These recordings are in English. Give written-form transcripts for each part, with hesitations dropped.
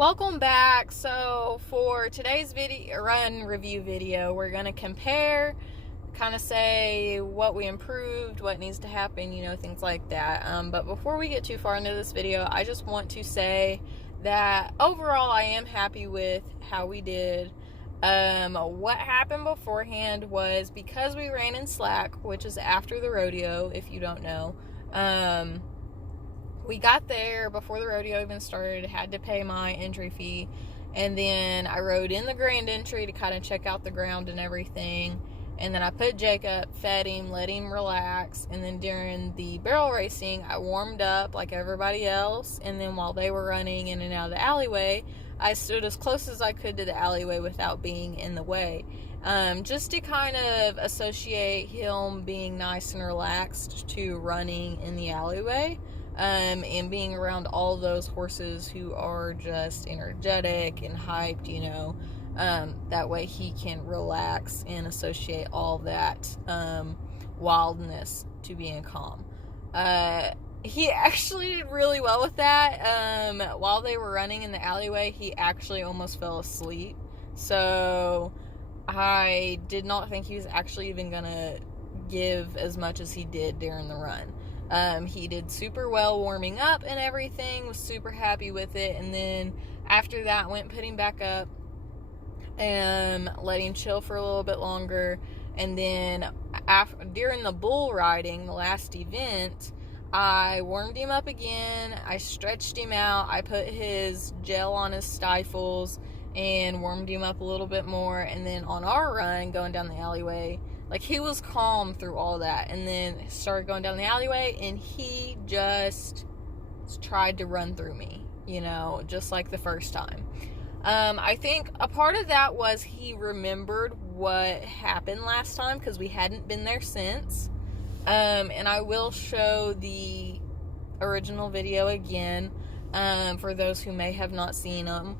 Welcome back. So for today's video run review video, we're going to compare, kind of say what we improved, what needs to happen, things like that. But before we get too far into this video, I just want to say that overall I am happy with how we did. What happened beforehand was, because we ran in slack, which is after the rodeo, if you don't know, we got there before the rodeo even started, had to pay my entry fee, and then I rode in the grand entry to kind of check out the ground and everything, and then I put Jake up, fed him, let him relax, and then during the barrel racing, I warmed up like everybody else, and then while they were running in and out of the alleyway, I stood as close as I could to the alleyway without being in the way, just to kind of associate him being nice and relaxed to running in the alleyway. And being around all those horses who are just energetic and hyped, that way he can relax and associate all that wildness to being calm. He actually did really well with that. While they were running in the alleyway, he actually almost fell asleep. So I did not think he was actually even gonna give as much as he did during the run. He did super well warming up and everything, was super happy with it, and then after that went put him back up and let him chill for a little bit longer, and then during the bull riding, the last event, I warmed him up again, I stretched him out, I put his gel on his stifles and warmed him up a little bit more, and then on our run going down the alleyway, he was calm through all that, and then started going down the alleyway, and he just tried to run through me, just like the first time. I think a part of that was he remembered what happened last time, because we hadn't been there since. And I will show the original video again, for those who may have not seen them.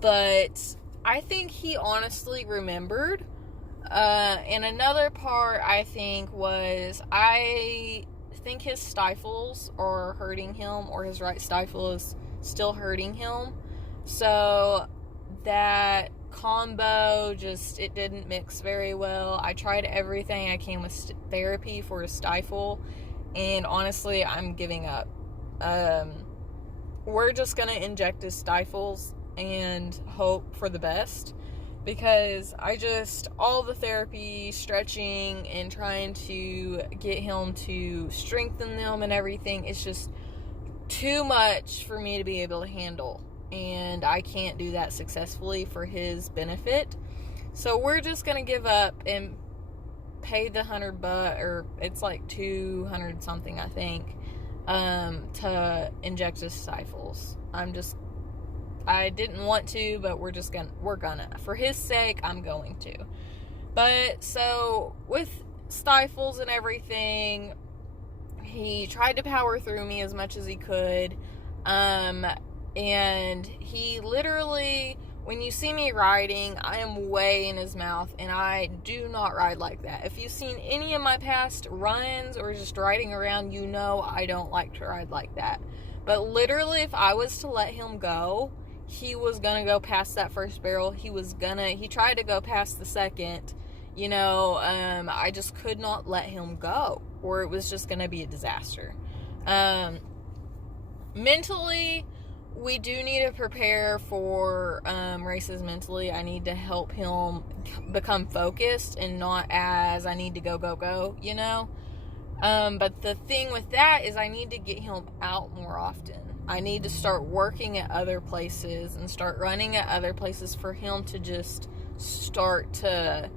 But I think he honestly remembered. And another part, I think, was I think his stifles are hurting him, or his right stifle is still hurting him. So that combo it didn't mix very well. I tried everything I can with therapy for his stifle, and honestly, I'm giving up. We're just gonna inject his stifles and hope for the best. Because all the therapy, stretching, and trying to get him to strengthen them and everything, it's just too much for me to be able to handle. And I can't do that successfully for his benefit. So we're just going to give up and pay the $100, or it's like 200 something, I think, to inject his stifles. I didn't want to, but we're gonna. For his sake, I'm going to. But, so, with stifles and everything, he tried to power through me as much as he could. And he literally, when you see me riding, I am way in his mouth, and I do not ride like that. If you've seen any of my past runs, or just riding around, I don't like to ride like that. But literally, if I was to let him go, he was gonna go past that first barrel. He tried to go past the second, I just could not let him go, or it was just gonna be a disaster. Mentally, we do need to prepare for races mentally. I need to help him become focused and not as I need to go, but the thing with that is I need to get him out more often. I need to start working at other places and start running at other places for him to just start to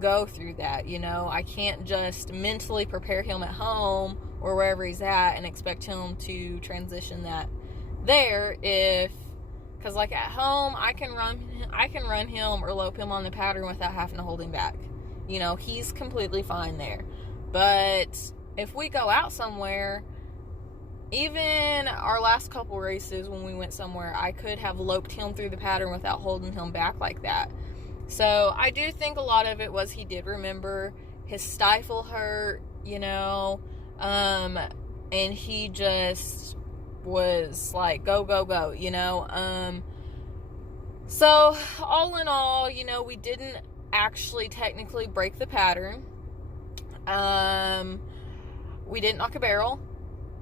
go through that, I can't just mentally prepare him at home or wherever he's at and expect him to transition that there, because at home I can run him or lope him on the pattern without having to hold him back. He's completely fine there. But if we go out somewhere, even our last couple races when we went somewhere, I could have loped him through the pattern without holding him back like that. So I do think a lot of it was he did remember. His stifle hurt, and he just was like go, go, go, you know. So all in all, you know, we didn't actually technically break the pattern. We didn't knock a barrel,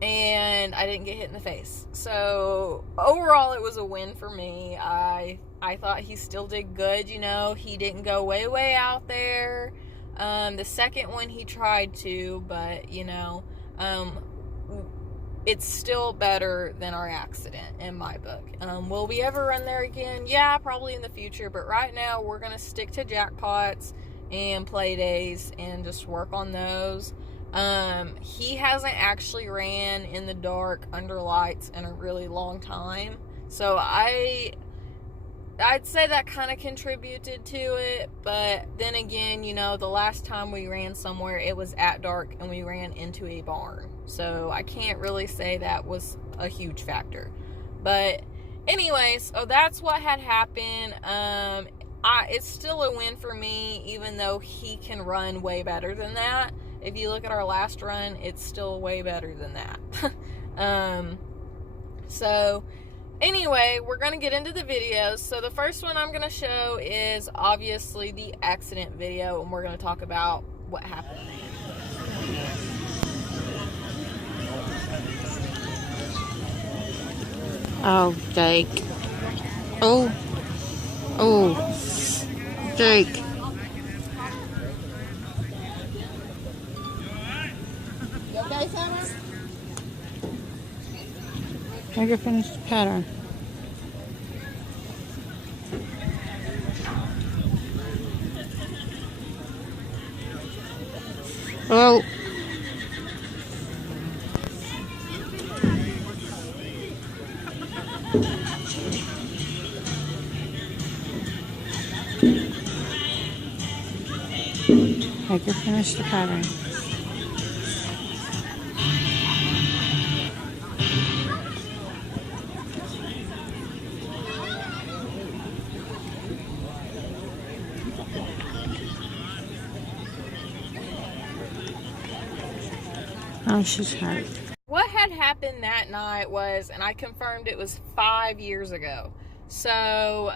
and I didn't get hit in the face. So overall, it was a win for me. I thought he still did good, you know. He didn't go way out there. The second one he tried to, but you know, it's still better than our accident in my book. Will we ever run there again? Yeah, probably in the future, but right now we're gonna stick to jackpots and play days and just work on those. He hasn't actually ran in the dark under lights in a really long time, so I'd say that kind of contributed to it. But then again, you know, the last time we ran somewhere, it was at dark and we ran into a barn, so I can't really say that was a huge factor. But anyways, so that's what had happened. It's still a win for me, even though he can run way better than that. If you look at our last run, it's still way better than that. So anyway, we're going to get into the videos. So the first one I'm going to show is obviously the accident video, and we're going to talk about what happened. Oh, Jake. Oh, Jake. You okay, Summer? I can finish the pattern. Oh. I can finish the pattern. Oh, she's hurt. What had happened that night was, and I confirmed it was 5 years ago. So,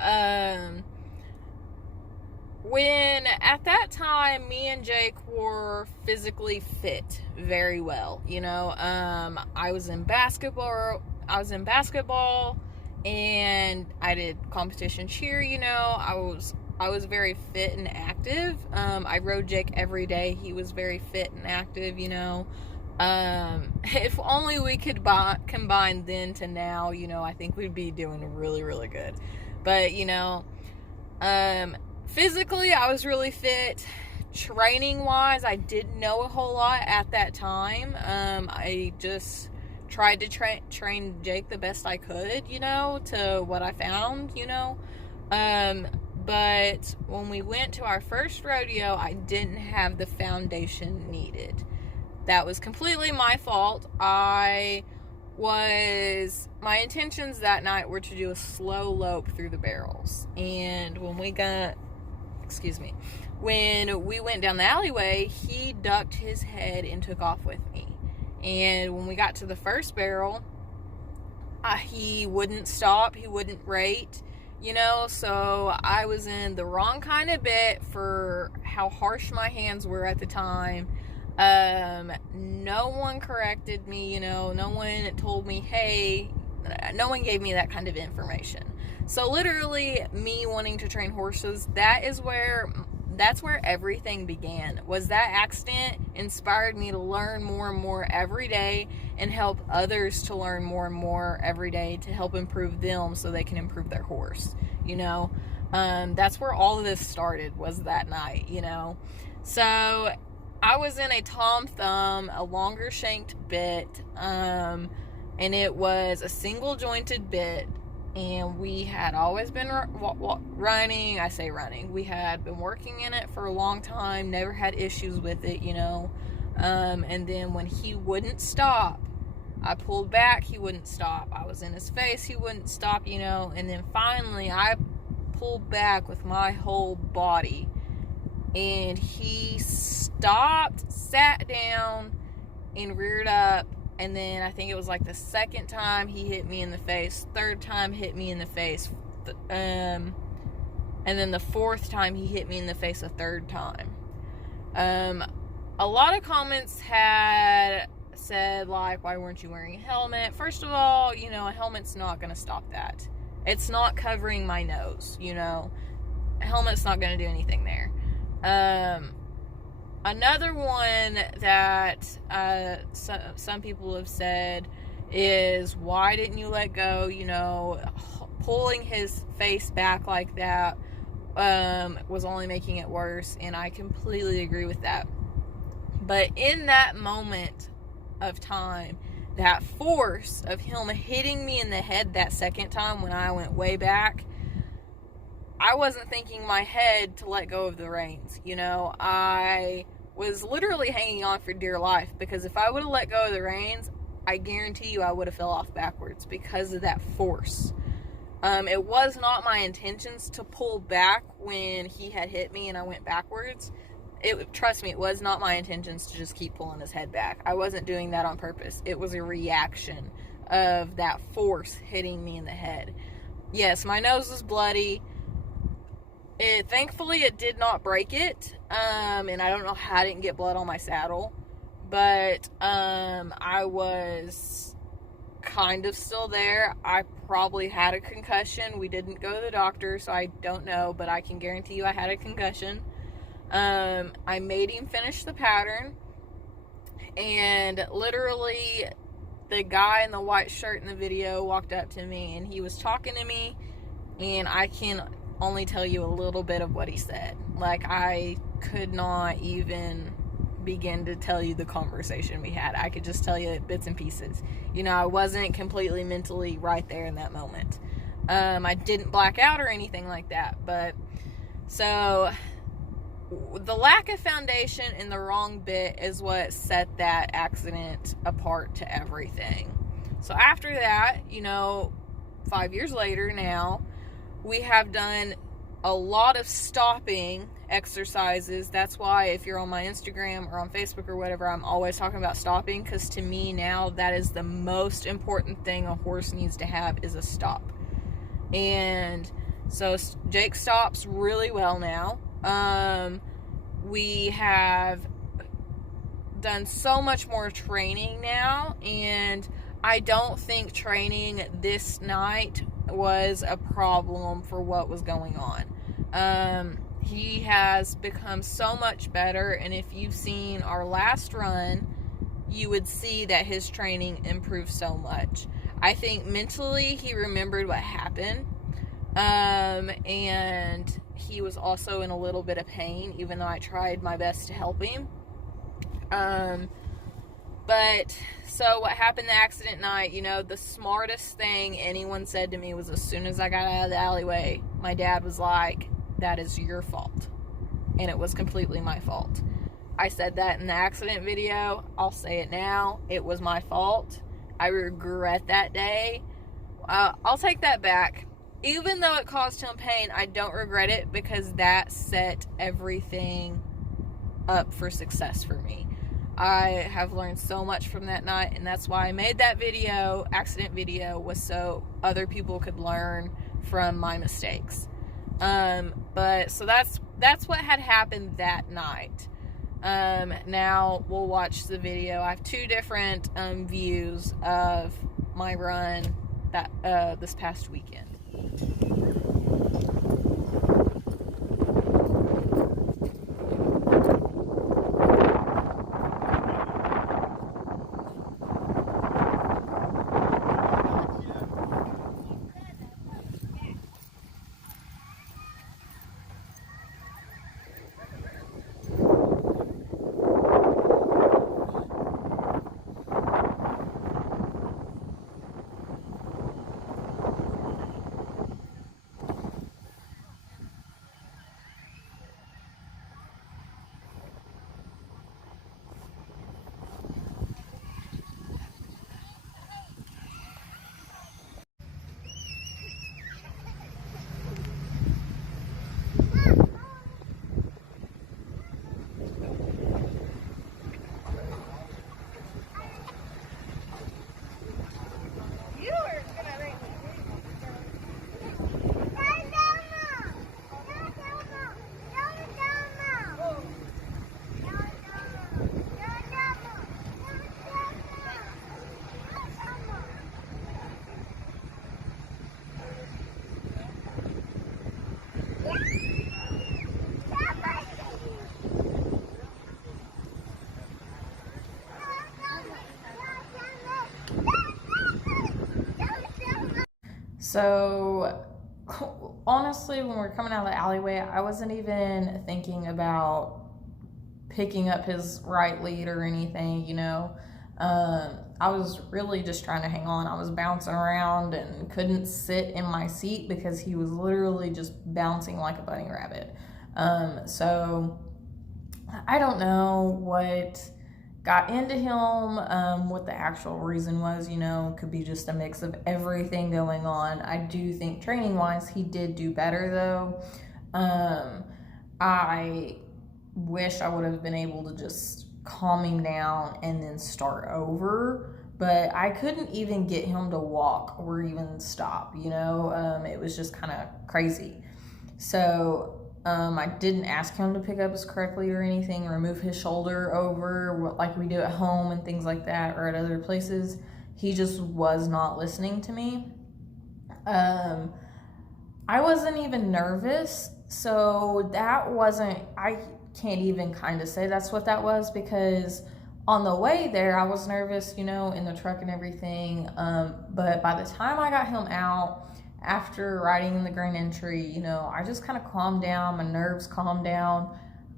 when at that time me and Jake were physically fit very well, you know. I was in basketball and I did competition cheer, you know. I was very fit and active. I rode Jake every day. He was very fit and active, you know. If only we could combine then to now, you know, I think we'd be doing really, really good. But, you know, physically, I was really fit. Training-wise, I didn't know a whole lot at that time. I just tried to train Jake the best I could, you know, to what I found, you know. But when we went to our first rodeo, I didn't have the foundation needed. That was completely my fault. My intentions that night were to do a slow lope through the barrels. And when we went down the alleyway, he ducked his head and took off with me. And when we got to the first barrel, he wouldn't stop, he wouldn't rate, you know, so I was in the wrong kind of bit for how harsh my hands were at the time. No one corrected me, you know, no one told me, hey, no one gave me that kind of information. So literally, me wanting to train horses, that's where everything began. Was that accident inspired me to learn more and more every day and help others to learn more and more every day to help improve them so they can improve their horse, you know. That's where all of this started, was that night, you know. So I was in a Tom Thumb, a longer shanked bit, and it was a single jointed bit, and we had always been running. I say running. We had been working in it for a long time, never had issues with it, you know. And then when he wouldn't stop, I pulled back, he wouldn't stop. I was in his face, he wouldn't stop, you know. And then finally I pulled back with my whole body, and he stopped, sat down, and reared up And then I think it was like the second time he hit me in the face, third time hit me in the face, and then the fourth time he hit me in the face a third time. A lot of comments had said, like, why weren't you wearing a helmet? First of all, you know, a helmet's not going to stop that. It's not covering my nose, you know. A helmet's not going to do anything there. Another one that some people have said is, why didn't you let go? You know, pulling his face back like that was only making it worse, and I completely agree with that. But in that moment of time, that force of him hitting me in the head that second time when I went way back, I wasn't thinking in my head to let go of the reins. You know, I was literally hanging on for dear life, because if I would have let go of the reins, I guarantee you I would have fell off backwards because of that force. It was not my intentions to pull back when he had hit me and I went backwards. Trust me, it was not my intentions to just keep pulling his head back. I wasn't doing that on purpose. It was a reaction of that force hitting me in the head. Yes, my nose was bloody. Thankfully, it did not break it, and I don't know how I didn't get blood on my saddle, but I was kind of still there. I probably had a concussion. We didn't go to the doctor, so I don't know, but I can guarantee you I had a concussion. I made him finish the pattern, and literally the guy in the white shirt in the video walked up to me, and he was talking to me, and I can only tell you a little bit of what he said. Like, I could not even begin to tell you the conversation we had. I could just tell you bits and pieces. You know, I wasn't completely mentally right there in that moment. I didn't black out or anything like that, but so the lack of foundation in the wrong bit is what set that accident apart to everything. So after that, you know, 5 years later now, we have done a lot of stopping exercises. That's why if you're on my Instagram or on Facebook or whatever, I'm always talking about stopping, because to me now that is the most important thing a horse needs to have, is a stop. And so Jake stops really well now. We have done so much more training now, and I don't think training this night was a problem for what was going on. He has become so much better, and if you've seen our last run, you would see that his training improved so much. I think mentally he remembered what happened, and he was also in a little bit of pain, even though I tried my best to help him. But so what happened the accident night, you know, the smartest thing anyone said to me was, as soon as I got out of the alleyway, my dad was like, that is your fault. And it was completely my fault. I said that in the accident video. I'll say it now. It was my fault. I regret that day. I'll take that back. Even though it caused him pain, I don't regret it, because that set everything up for success for me. I have learned so much from that night, and that's why I made that video, accident video, was so other people could learn from my mistakes. But so that's what had happened that night. Now we'll watch the video. I have two different views of my run that this past weekend. So honestly, when we were coming out of the alleyway, I wasn't even thinking about picking up his right lead or anything, you know. I was really just trying to hang on. I was bouncing around and couldn't sit in my seat because he was literally just bouncing like a bunny rabbit. So I don't know what got into him, what the actual reason was, you know. Could be just a mix of everything going on. I do think training wise he did do better though. I wish I would have been able to just calm him down and then start over, but I couldn't even get him to walk or even stop, you know. It was just kind of crazy. So I didn't ask him to pick up us correctly or anything, or move his shoulder over like we do at home and things like that, or at other places. He just was not listening to me. I wasn't even nervous, so that wasn't, I can't even kind of say that's what that was, because on the way there I was nervous, you know, in the truck and everything. But by the time I got him out, after riding in the Grand Entry, you know, I just kind of calmed down. My nerves calmed down.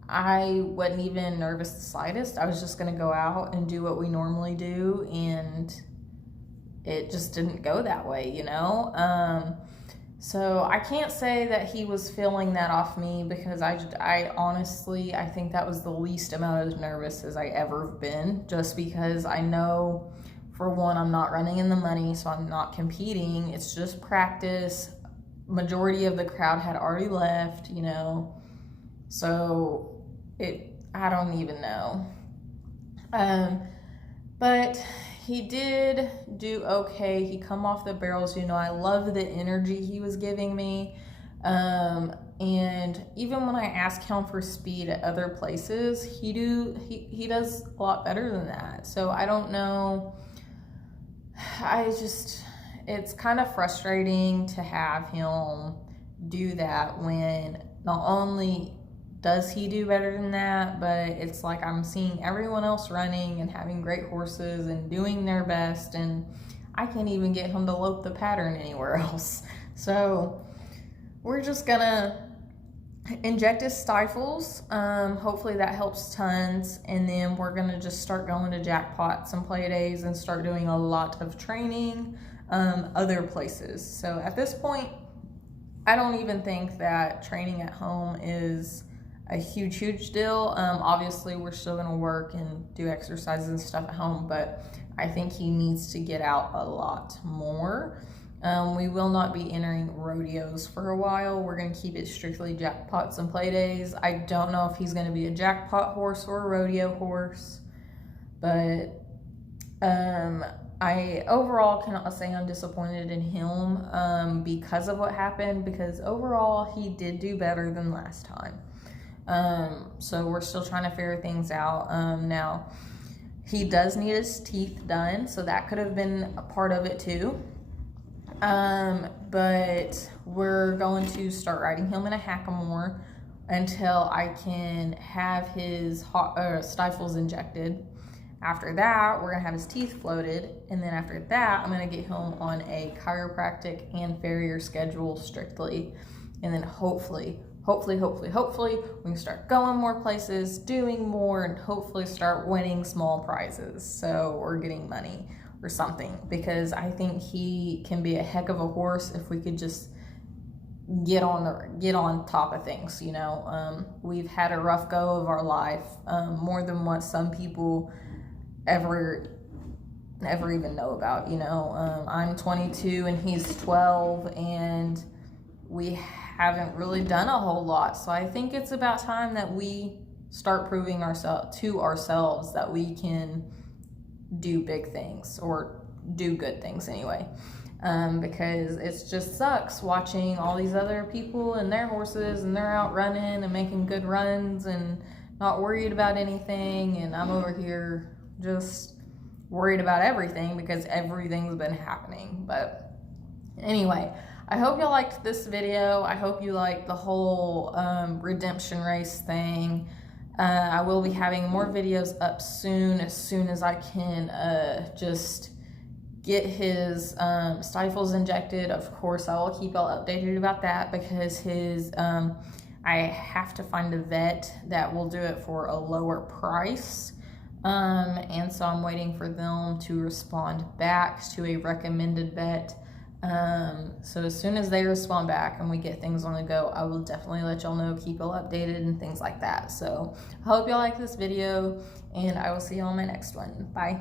I wasn't even nervous the slightest. I was just going to go out and do what we normally do, and it just didn't go that way, you know. So I can't say that he was feeling that off me, because I honestly, I think that was the least amount of nervous as I ever been, just because I know, for one, I'm not running in the money, so I'm not competing. It's just practice. Majority of the crowd had already left, you know, so I don't even know. But he did do okay. He come off the barrels, you know. I love the energy he was giving me. And even when I ask him for speed at other places, he does a lot better than that. So I don't know. It's kind of frustrating to have him do that when not only does he do better than that, but it's like I'm seeing everyone else running and having great horses and doing their best, and I can't even get him to lope the pattern anywhere else. So we're just gonna inject his stifles. Hopefully that helps tons, and then we're gonna just start going to jackpots and play days and start doing a lot of training other places. So at this point, I don't even think that training at home is a huge deal. Obviously we're still gonna work and do exercises and stuff at home, but I think he needs to get out a lot more. We will not be entering rodeos for a while. We're going to keep it strictly jackpots and play days. I don't know if he's going to be a jackpot horse or a rodeo horse, but I overall cannot say I'm disappointed in him because of what happened, because overall he did do better than last time. So we're still trying to figure things out. Now he does need his teeth done, so that could have been a part of it too. But we're going to start riding him in a hackamore until I can have his stifles injected. After that, we're gonna have his teeth floated, and then after that, I'm gonna get him on a chiropractic and farrier schedule strictly, and then hopefully we can start going more places, doing more, and hopefully start winning small prizes, so or getting money or something, because I think he can be a heck of a horse if we could just get on top of things, you know. We've had a rough go of our life, more than what some people ever even know about, you know. I'm 22 and he's 12, and we haven't really done a whole lot, so I think it's about time that we start proving to ourselves that we can do big things, or do good things anyway, because it just sucks watching all these other people and their horses, and they're out running and making good runs and not worried about anything, and I'm over here just worried about everything because everything's been happening. But anyway, I hope y'all liked this video. I hope you liked the whole redemption race thing. I will be having more videos up soon as I can just get his stifles injected. Of course, I will keep y'all updated about that because his I have to find a vet that will do it for a lower price. And so I'm waiting for them to respond back to a recommended vet. So as soon as they respond back and we get things on the go, I will definitely let y'all know, keep y'all updated and things like that. So I hope y'all like this video, and I will see y'all in my next one. Bye.